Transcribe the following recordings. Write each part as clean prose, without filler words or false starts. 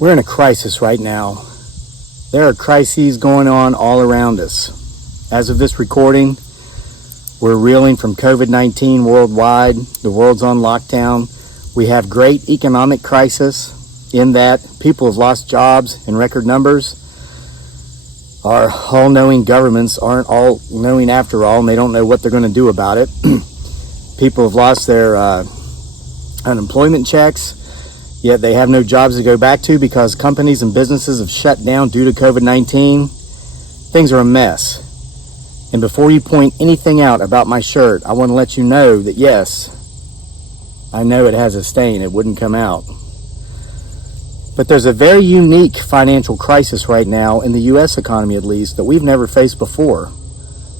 We're in a crisis right now. There are crises going on all around us. As of this recording, we're reeling from COVID-19 worldwide. The world's on lockdown. We have great economic crisis in that people have lost jobs in record numbers. Our all-knowing governments aren't all knowing after all, and they don't know what they're going to do about it. People have lost their unemployment checks. Yet they have no jobs to go back to because companies and businesses have shut down due to COVID-19. Things are a mess. And before you point anything out about my shirt, I want to let you know that yes, I know it has a stain. It wouldn't come out. But there's a very unique financial crisis right now in the U.S. economy, at least, that we've never faced before.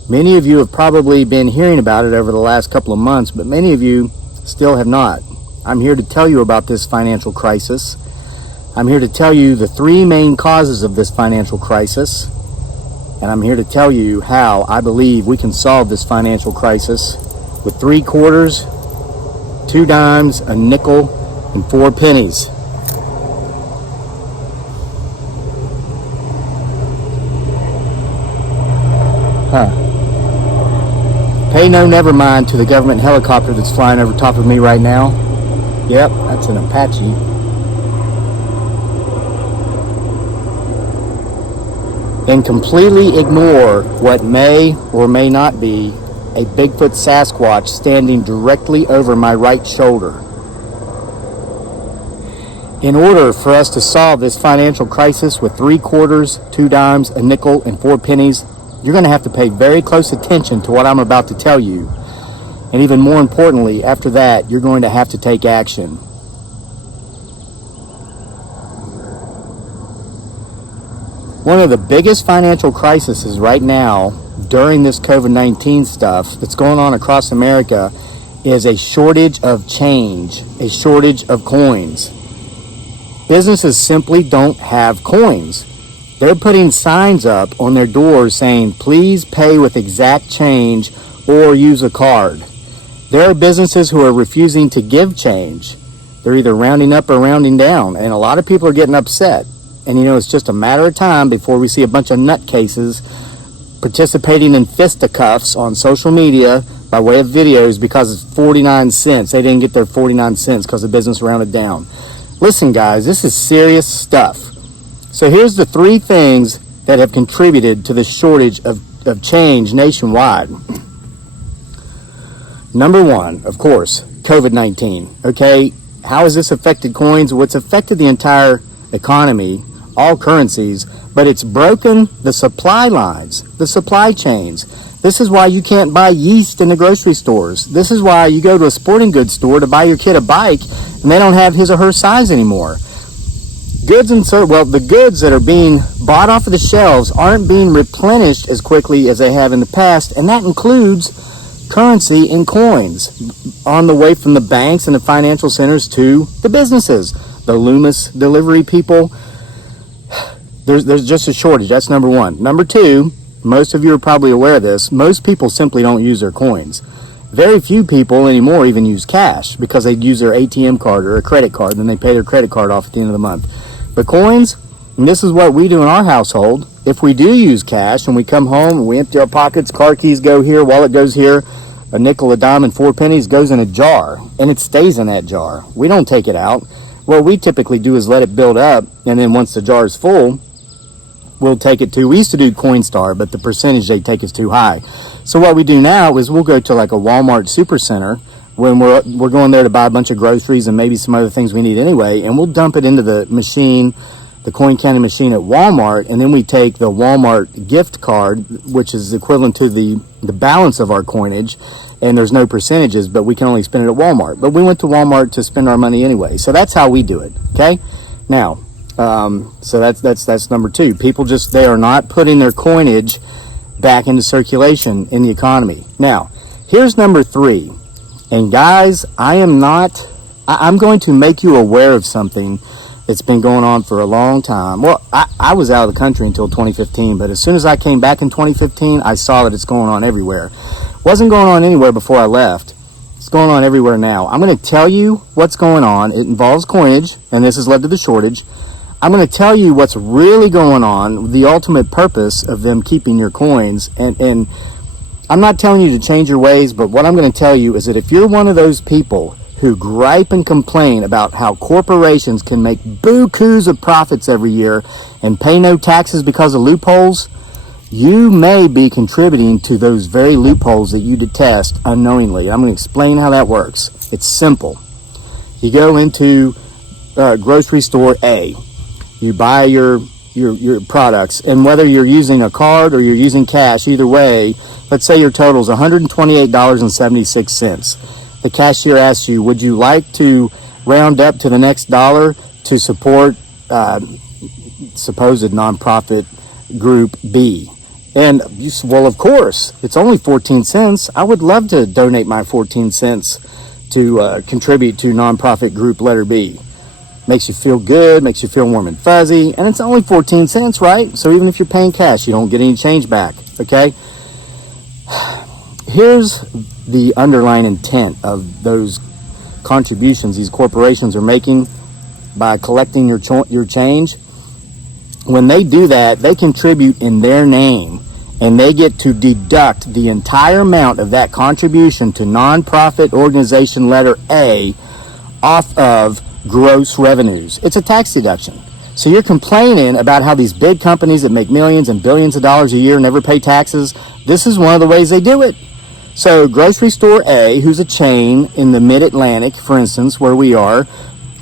Many of you have probably been hearing about it over the last couple of months, but many of you still have not. I'm here to tell you about this financial crisis. I'm here to tell you the three main causes of this financial crisis. And I'm here to tell you how I believe we can solve this financial crisis with 3 quarters, 2 dimes, a nickel, and 4 pennies. Pay no never mind to the government helicopter that's flying over top of me right now. Yep, that's an Apache. And completely ignore what may or may not be a Bigfoot Sasquatch standing directly over my right shoulder. In order for us to solve this financial crisis with 3 quarters, 2 dimes, a nickel, and 4 pennies, you're going to have to pay very close attention to what I'm about to tell you. And even more importantly, after that, you're going to have to take action. One of the biggest financial crises right now during this COVID-19 stuff that's going on across America is a shortage of change, a shortage of coins. Businesses simply don't have coins. They're putting signs up on their doors saying, please pay with exact change or use a card. There are businesses who are refusing to give change. They're either rounding up or rounding down, and a lot of people are getting upset. And it's just a matter of time before we see a bunch of nutcases participating in fisticuffs on social media by way of videos because it's 49 cents. They didn't get their 49 cents because the business rounded down. Listen, guys, this is serious stuff. So here's the 3 things that have contributed to the shortage of change nationwide. Number 1, of course, COVID-19. Okay, how has this affected coins? Well, it's affected the entire economy, all currencies, but it's broken the supply lines, the supply chains. This is why you can't buy yeast in the grocery stores. This is why you go to a sporting goods store to buy your kid a bike, and they don't have his or her size anymore. The goods that are being bought off of the shelves aren't being replenished as quickly as they have in the past, and that includes currency in coins on the way from the banks and the financial centers to the businesses. The Loomis delivery people, there's just a shortage. That's number 1. Number 2, most of you are probably aware of this, most people simply don't use their coins. Very few people anymore even use cash because they use their ATM card or a credit card, and then they pay their credit card off at the end of the month. But coins, and this is what we do in our household, if we do use cash and we come home and we empty our pockets, car keys go here, wallet goes here, a nickel, a dime, and 4 pennies goes in a jar, and it stays in that jar. We don't take it out. What we typically do is let it build up, and then once the jar is full, we'll take it to, we used to do Coinstar, but the percentage they take is too high. So what we do now is we'll go to like a Walmart Supercenter when we're going there to buy a bunch of groceries and maybe some other things we need anyway, and we'll dump it into the machine, the coin counting machine at Walmart, and then we take the Walmart gift card, which is equivalent to the balance of our coinage, and there's no percentages, but we can only spend it at Walmart. But we went to Walmart to spend our money anyway, so that's how we do it. Okay, now, so that's number 2. People they are not putting their coinage back into circulation in the economy. Now, here's number 3, and guys, I'm going to make you aware of something. It's been going on for a long time. Well, I was out of the country until 2015, but as soon as I came back in 2015, I saw that it's going on everywhere. Wasn't going on anywhere before I left. It's going on everywhere now. I'm going to tell you what's going on. It involves coinage, and this has led to the shortage. I'm going to tell you what's really going on, the ultimate purpose of them keeping your coins. And I'm not telling you to change your ways, but what I'm going to tell you is that if you're one of those people who gripe and complain about how corporations can make bukus of profits every year and pay no taxes because of loopholes, you may be contributing to those very loopholes that you detest unknowingly. I'm going to explain how that works. It's simple. You go into grocery store A. You buy your products, and whether you're using a card or you're using cash, either way, let's say your total is $128.76. The cashier asks you, would you like to round up to the next dollar to support supposed nonprofit group B? And you say, well, of course, it's only 14 cents. I would love to donate my 14 cents to contribute to nonprofit group letter B. Makes you feel good, makes you feel warm and fuzzy, and it's only 14 cents, right? So even if you're paying cash, you don't get any change back, okay? Here's the underlying intent of those contributions these corporations are making by collecting your change. When they do that, they contribute in their name, and they get to deduct the entire amount of that contribution to nonprofit organization letter A off of gross revenues. It's a tax deduction. So you're complaining about how these big companies that make millions and billions of dollars a year never pay taxes. This is one of the ways they do it. So grocery store A, who's a chain in the mid-Atlantic, for instance, where we are,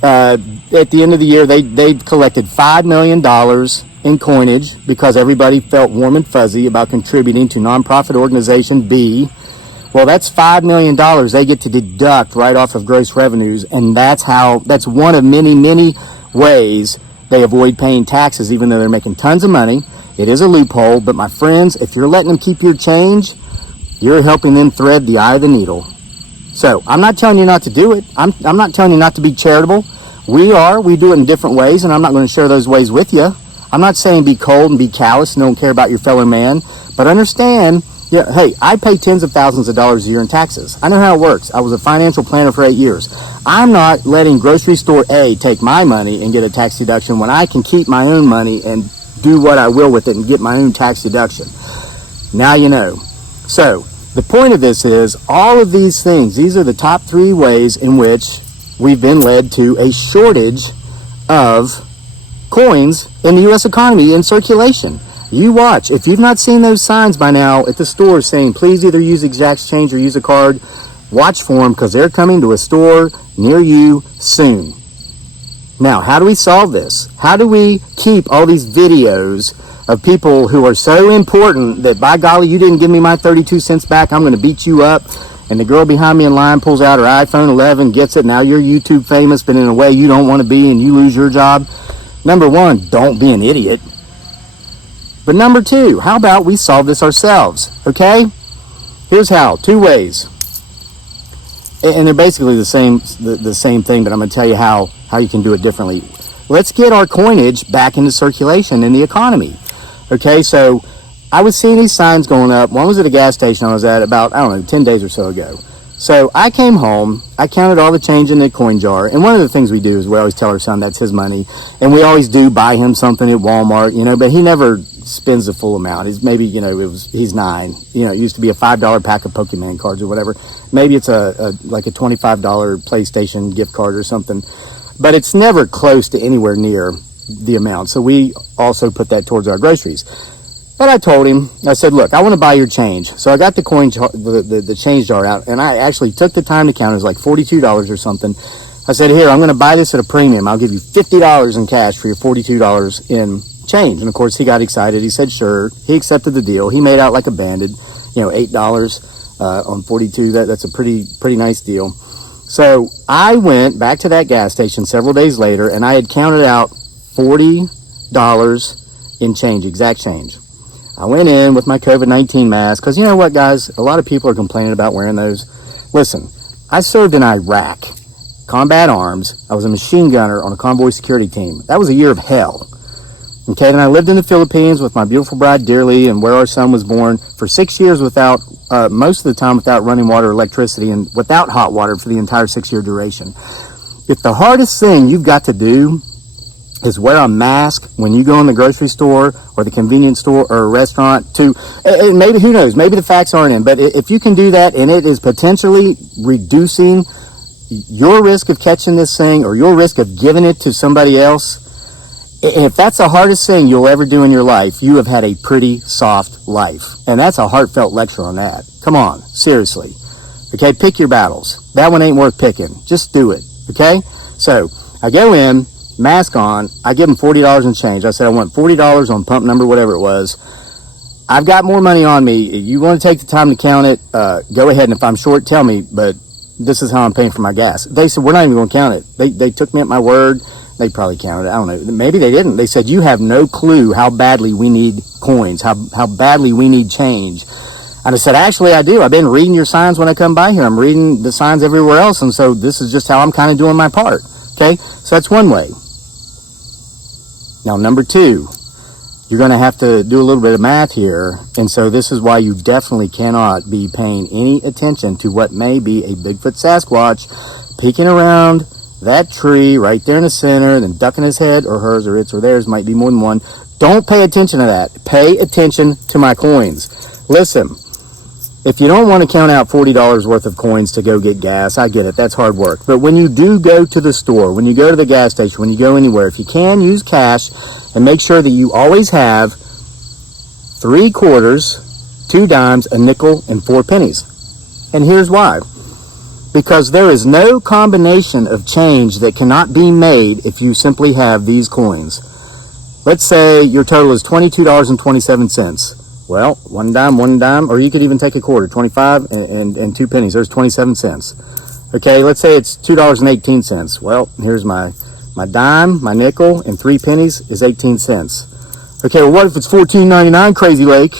at the end of the year, they've collected $5 million in coinage because everybody felt warm and fuzzy about contributing to nonprofit organization B. Well, that's $5 million they get to deduct right off of gross revenues, and that's one of many, many ways they avoid paying taxes, even though they're making tons of money. It is a loophole, but my friends, if you're letting them keep your change, you're helping them thread the eye of the needle. So I'm not telling you not to do it. I'm not telling you not to be charitable. We do it in different ways, and I'm not going to share those ways with you. I'm not saying be cold and be callous and don't care about your fellow man, but understand, yeah, hey, I pay tens of thousands of dollars a year in taxes. I know how it works. I was a financial planner for 8 years. I'm not letting grocery store A take my money and get a tax deduction when I can keep my own money and do what I will with it and get my own tax deduction. Now you know. So the point of this is all of these things, these are the top 3 ways in which we've been led to a shortage of coins in the U.S. economy in circulation. You watch. If you've not seen those signs by now at the store saying, please either use exact change or use a card, watch for them because they're coming to a store near you soon. Now, how do we solve this? How do we keep all these videos of people who are so important that, by golly, you didn't give me my 32 cents back, I'm going to beat you up, and the girl behind me in line pulls out her iPhone 11, gets it, now you're YouTube famous, but in a way you don't want to be and you lose your job? Number 1, don't be an idiot. But number 2, how about we solve this ourselves, okay? Here's how, 2 ways. And they're basically the same thing, but I'm going to tell you how you can do it differently. Let's get our coinage back into circulation in the economy. Okay, so I was seeing these signs going up. One was at a gas station I was at about, 10 days or so ago. So I came home, I counted all the change in the coin jar, and one of the things we do is we always tell our son that's his money, and we always do buy him something at Walmart, but he never spends the full amount. It's maybe, he's 9. It used to be a $5 pack of Pokemon cards or whatever. Maybe it's like a $25 PlayStation gift card or something. But it's never close to anywhere near the amount. So we also put that towards our groceries. But I told him, I said, look, I want to buy your change. So I got the coin jar, the change jar out, and I actually took the time to count. It was like $42 or something. I said, here, I'm going to buy this at a premium. I'll give you $50 in cash for your $42 in change. And of course he got excited. He said sure. He accepted the deal. He made out like a bandit, $8 on 42. That's a pretty nice deal. So I went back to that gas station several days later, and I had counted out $40 in change, exact change. I went in with my COVID-19 mask because you know what, guys, a lot of people are complaining about wearing those. Listen, I served in Iraq, combat arms. I was a machine gunner on a convoy security team. That was a year of hell. Okay, then I lived in the Philippines with my beautiful bride, dearly, and where our son was born for 6 years without, most of the time without running water or electricity and without hot water for the entire 6-year duration. If the hardest thing you've got to do is wear a mask when you go in the grocery store or the convenience store or a restaurant and maybe, who knows, maybe the facts aren't in, but if you can do that and it is potentially reducing your risk of catching this thing or your risk of giving it to somebody else, if that's the hardest thing you'll ever do in your life, you have had a pretty soft life. And that's a heartfelt lecture on that. Come on, seriously. Okay, pick your battles. That one ain't worth picking. Just do it, okay? So I go in, mask on, I give them $40 and change. I said I want $40 on pump number, whatever it was. I've got more money on me. If you want to take the time to count it, go ahead, and if I'm short, tell me, but this is how I'm paying for my gas. They said, we're not even going to count it. They took me at my word. They probably counted it. I don't know. Maybe they didn't. They said, you have no clue how badly we need coins, how badly we need change. And I said, actually, I do. I've been reading your signs when I come by here. I'm reading the signs everywhere else, and so this is just how I'm kind of doing my part. Okay? So that's one way. Now, number two, you're going to have to do a little bit of math here, and so this is why you definitely cannot be paying any attention to what may be a Bigfoot Sasquatch peeking around that tree right there in the center, then ducking his head, or hers, or its, or theirs, might be more than one. Don't pay attention to that. Pay attention to my coins. Listen, if you don't want to count out $40 worth of coins to go get gas, I get it. That's hard work. But when you do go to the store, when you go to the gas station, when you go anywhere, if you can, use cash and make sure that you always have 3 quarters, 2 dimes, a nickel, and 4 pennies. And here's why. Because there is no combination of change that cannot be made if you simply have these coins. Let's say your total is $22.27. Well, 1 dime, or you could even take a quarter, 25 and 2 pennies. There's 27 cents. Okay, let's say it's $2.18. Well, here's my dime, my nickel, and 3 pennies is 18 cents. Okay, well, what if it's $14.99, Crazy Lake?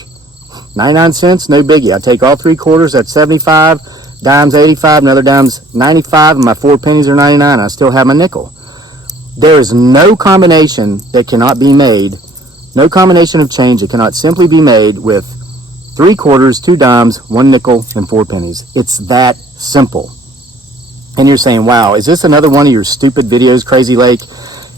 99 cents, no biggie. I take all 3 quarters, that's 75. Dime's 85, another dime's 95, and my 4 pennies are 99. I still have my nickel. There is no combination that cannot be made, no combination of change that cannot simply be made with 3 quarters, 2 dimes, 1 nickel, and 4 pennies. It's that simple. And you're saying, wow, is this another one of your stupid videos, Crazy Lake?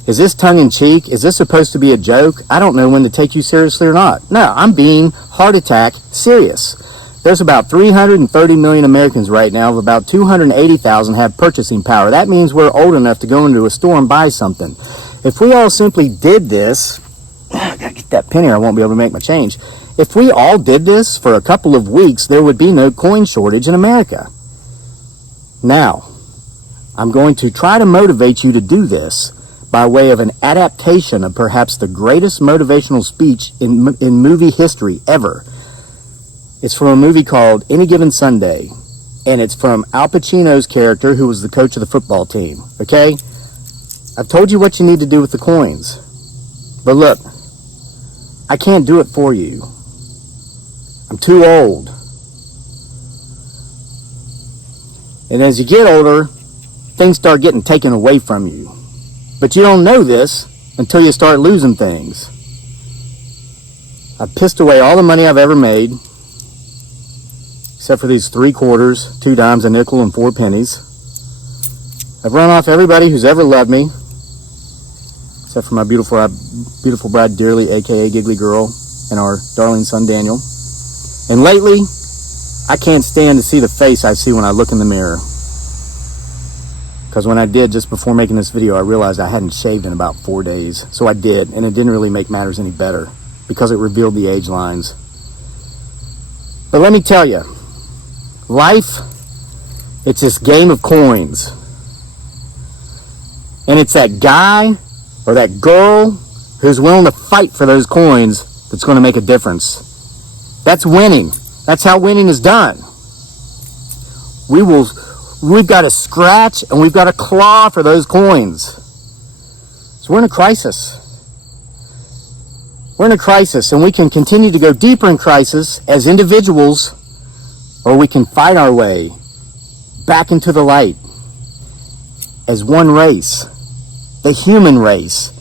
Is this tongue-in-cheek? Is this supposed to be a joke? I don't know when to take you seriously or not. No, I'm being heart attack serious. There's about 330 million Americans right now, of about 280,000 have purchasing power. That means we're old enough to go into a store and buy something. If we all simply did this, I gotta get that penny or I won't be able to make my change. If we all did this for a couple of weeks, there would be no coin shortage in America. Now, I'm going to try to motivate you to do this by way of an adaptation of perhaps the greatest motivational speech in movie history ever. It's from a movie called Any Given Sunday, and it's from Al Pacino's character, who was the coach of the football team, okay? I've told you what you need to do with the coins, but look, I can't do it for you. I'm too old. And as you get older, things start getting taken away from you. But you don't know this until you start losing things. I've pissed away all the money I've ever made, except for these 3 quarters, 2 dimes, a nickel, and 4 pennies. I've run off everybody who's ever loved me, except for my beautiful bride Dearly, aka Giggly Girl, and our darling son Daniel. And lately, I can't stand to see the face I see when I look in the mirror. Because when I did, just before making this video, I realized I hadn't shaved in about 4 days. So I did, and it didn't really make matters any better, because it revealed the age lines. But let me tell you, life, it's this game of coins. And it's that guy or that girl who's willing to fight for those coins that's going to make a difference. That's winning. That's how winning is done. We've got to scratch and we've got to claw for those coins. So we're in a crisis. We're in a crisis, and we can continue to go deeper in crisis as individuals, or we can fight our way back into the light as one race, the human race.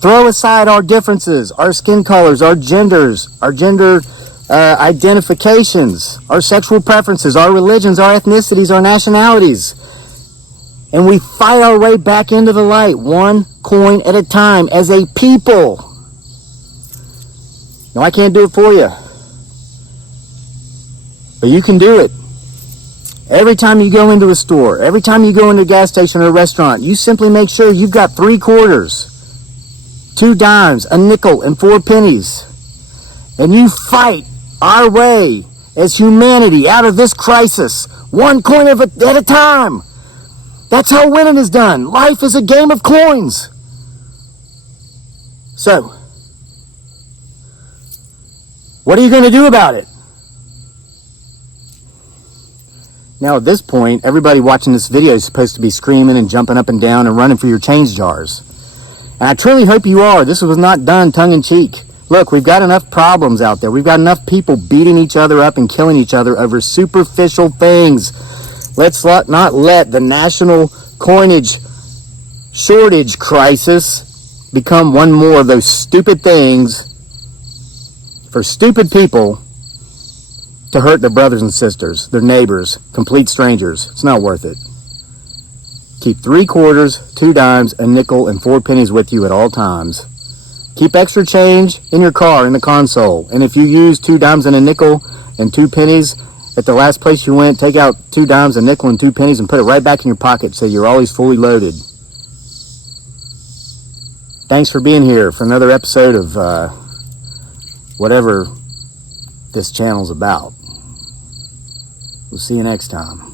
Throw aside our differences, our skin colors, our genders, our gender identifications, our sexual preferences, our religions, our ethnicities, our nationalities. And we fight our way back into the light, one coin at a time, as a people. Now, I can't do it for you, but you can do it. Every time you go into a store, every time you go into a gas station or a restaurant, you simply make sure you've got 3 quarters, 2 dimes, a nickel, and 4 pennies. And you fight our way as humanity out of this crisis, one coin at a time. That's how winning is done. Life is a game of coins. So, what are you going to do about it? Now, at this point, everybody watching this video is supposed to be screaming and jumping up and down and running for your change jars. And I truly hope you are. This was not done tongue-in-cheek. Look, we've got enough problems out there. We've got enough people beating each other up and killing each other over superficial things. Let's not let the national coinage shortage crisis become one more of those stupid things for stupid people to hurt their brothers and sisters, their neighbors, complete strangers. It's not worth it. Keep 3 quarters, 2 dimes, a nickel, and 4 pennies with you at all times. Keep extra change in your car in the console. And if you use 2 dimes and a nickel and 2 pennies at the last place you went, take out 2 dimes, a nickel, and 2 pennies and put it right back in your pocket so you're always fully loaded. Thanks for being here for another episode of whatever this channel's about. We'll see you next time.